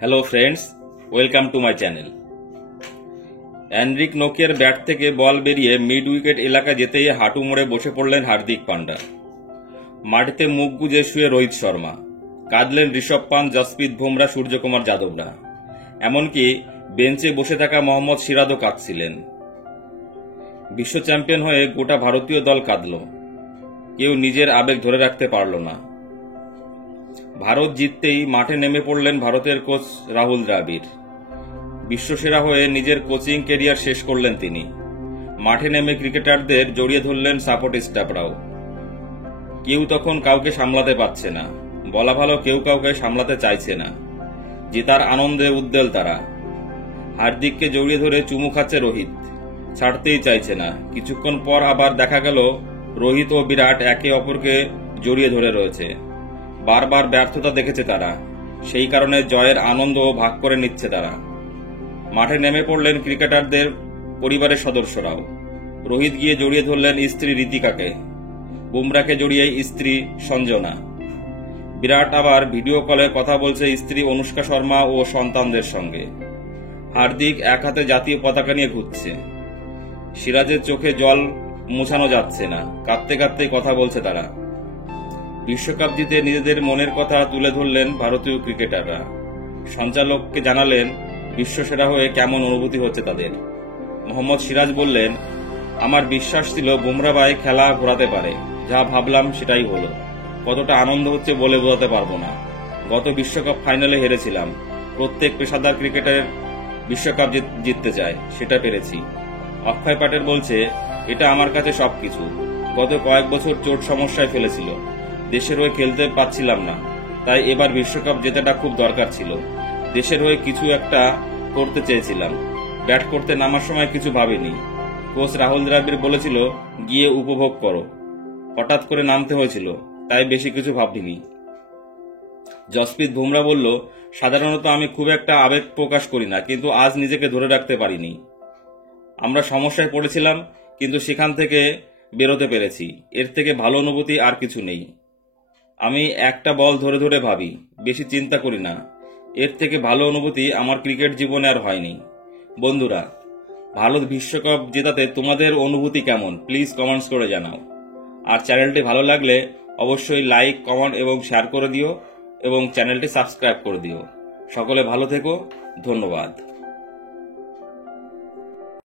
Hello friends, welcome to my channel. Enrique নোকিয়ার bat থেকে ball বেরিয়ে মিড উইকেট এলাকায় যেতেই হাঁটু মুড়ে বসে পড়লেন হার্দিক পান্ডা। মাটিতে মুখ গুজে শুয়ে রোহিত শর্মা, কাঁদলেন ঋষভ পান্থ, জসপ্রীত বুমরা, সূর্যকুমার যাদবরা। এমনকি বেঞ্চে বসে থাকা মোহাম্মদ সিরাজও কাঁদছিলেন। বিশ্ব চ্যাম্পিয়ন হয়ে গোটা ভারতীয় দল কাঁদল, কেউ নিজের আবেগ ধরে রাখতে পারল না। ভারত জিততেই মাঠে নেমে পড়লেন ভারতের কোচ রাহুল দ্রাবিড়। বিশ্বসেরা হয়ে নিজের কোচিং কেরিয়ার শেষ করলেন তিনি। মাঠে নেমে ক্রিকেটারদের জড়িয়ে ধরলেন সাপোর্ট স্টাফরাও। কেউ তখন কাউকে সামলাতে পারছে না, বলা ভালো কেউ কাউকে সামলাতে চাইছে না। জেতার আনন্দে উদ্বেল তারা। হার্দিককে জড়িয়ে ধরে চুমু খাচ্ছে রোহিত, ছাড়তেই চাইছে না। কিছুক্ষণ পর আবার দেখা গেল রোহিত ও বিরাট একে অপরকে জড়িয়ে ধরে রয়েছে। বারবার ব্যর্থতা দেখেছে তারা, সেই কারণে জয়ের আনন্দ ভাগ করে নিচ্ছে তারা। মাঠে নেমে পড়লেন ক্রিকেটারদের পরিবারের সদস্যরাও। রোহিত গিয়ে জড়িয়ে ধরলেন স্ত্রী ঋতিকাকে, বুমরাকে জড়িয়ে স্ত্রী সঞ্জনা। বিরাট আবার ভিডিও কলে কথা বলছে স্ত্রী অনুষ্কা শর্মা ও সন্তানদের সঙ্গে। হার্দিক এক হাতে জাতীয় পতাকা নিয়ে ঘুরছে। সিরাজের চোখে জল মুছানো যাচ্ছে না, কাঁদতে কাঁদতেই কথা বলছে তারা। বিশ্বকাপ জিতে নিজেদের মনের কথা তুলে ধরলেন ভারতীয় ক্রিকেটাররা। সঞ্চালককে জানালেন বিশ্বসেরা হয়ে কেমন অনুভূতি হচ্ছে তাদের। মোহাম্মদ সিরাজ বললেন, আমার বিশ্বাস ছিল বুমরা ভাই খেলা ঘোরাতে পারে, যা ভাবলাম সেটাই হলো। কতটা আনন্দ হচ্ছে বলে বোঝাতে পারবো না। গত বিশ্বকাপ ফাইনালে হেরেছিলাম। প্রত্যেক পেশাদার ক্রিকেটার বিশ্বকাপ জিততে চায়, সেটা পেরেছি। অক্ষয় প্যাটেল বলছে, এটা আমার কাছে সবকিছু। গত কয়েক বছর চোট সমস্যায় ফেলেছিল, দেশের হয়ে খেলতে পারছিলাম না, তাই এবার বিশ্বকাপ জেতাটা খুব দরকার ছিল। দেশের হয়ে কিছু একটা করতে চেয়েছিলাম। ব্যাট করতে নামার সময় কিছু ভাবিনি। কোচ রাহুল দ্রাবিড় বলেছিল গিয়ে উপভোগ করো। হঠাৎ করে নামতে হয়েছিল, তাই বেশি কিছু ভাবিনি। জসপ্রীত বুমরা বলল, সাধারণত আমি খুব একটা আবেগ প্রকাশ করি না, কিন্তু আজ নিজেকে ধরে রাখতে পারিনি। আমরা সমস্যায় পড়েছিলাম, কিন্তু সেখান থেকে বেরোতে পেরেছি। এর থেকে ভালো অনুভূতি আর কিছু নেই। আমি একটা বল ধরে ধরে ভাবি, বেশি চিন্তা করি না। এর থেকে ভালো অনুভূতি আমার ক্রিকেট জীবনে আর হয়নি। বন্ধুরা, ভারত বিশ্বকাপ জেতাতে তোমাদের অনুভূতি কেমন, প্লিজ কমেন্টস করে জানাও। আর চ্যানেলটি ভালো লাগলে অবশ্যই লাইক, কমেন্ট এবং শেয়ার করে দিও, এবং চ্যানেলটি সাবস্ক্রাইব করে দিও। সকলে ভালো থেকো, ধন্যবাদ।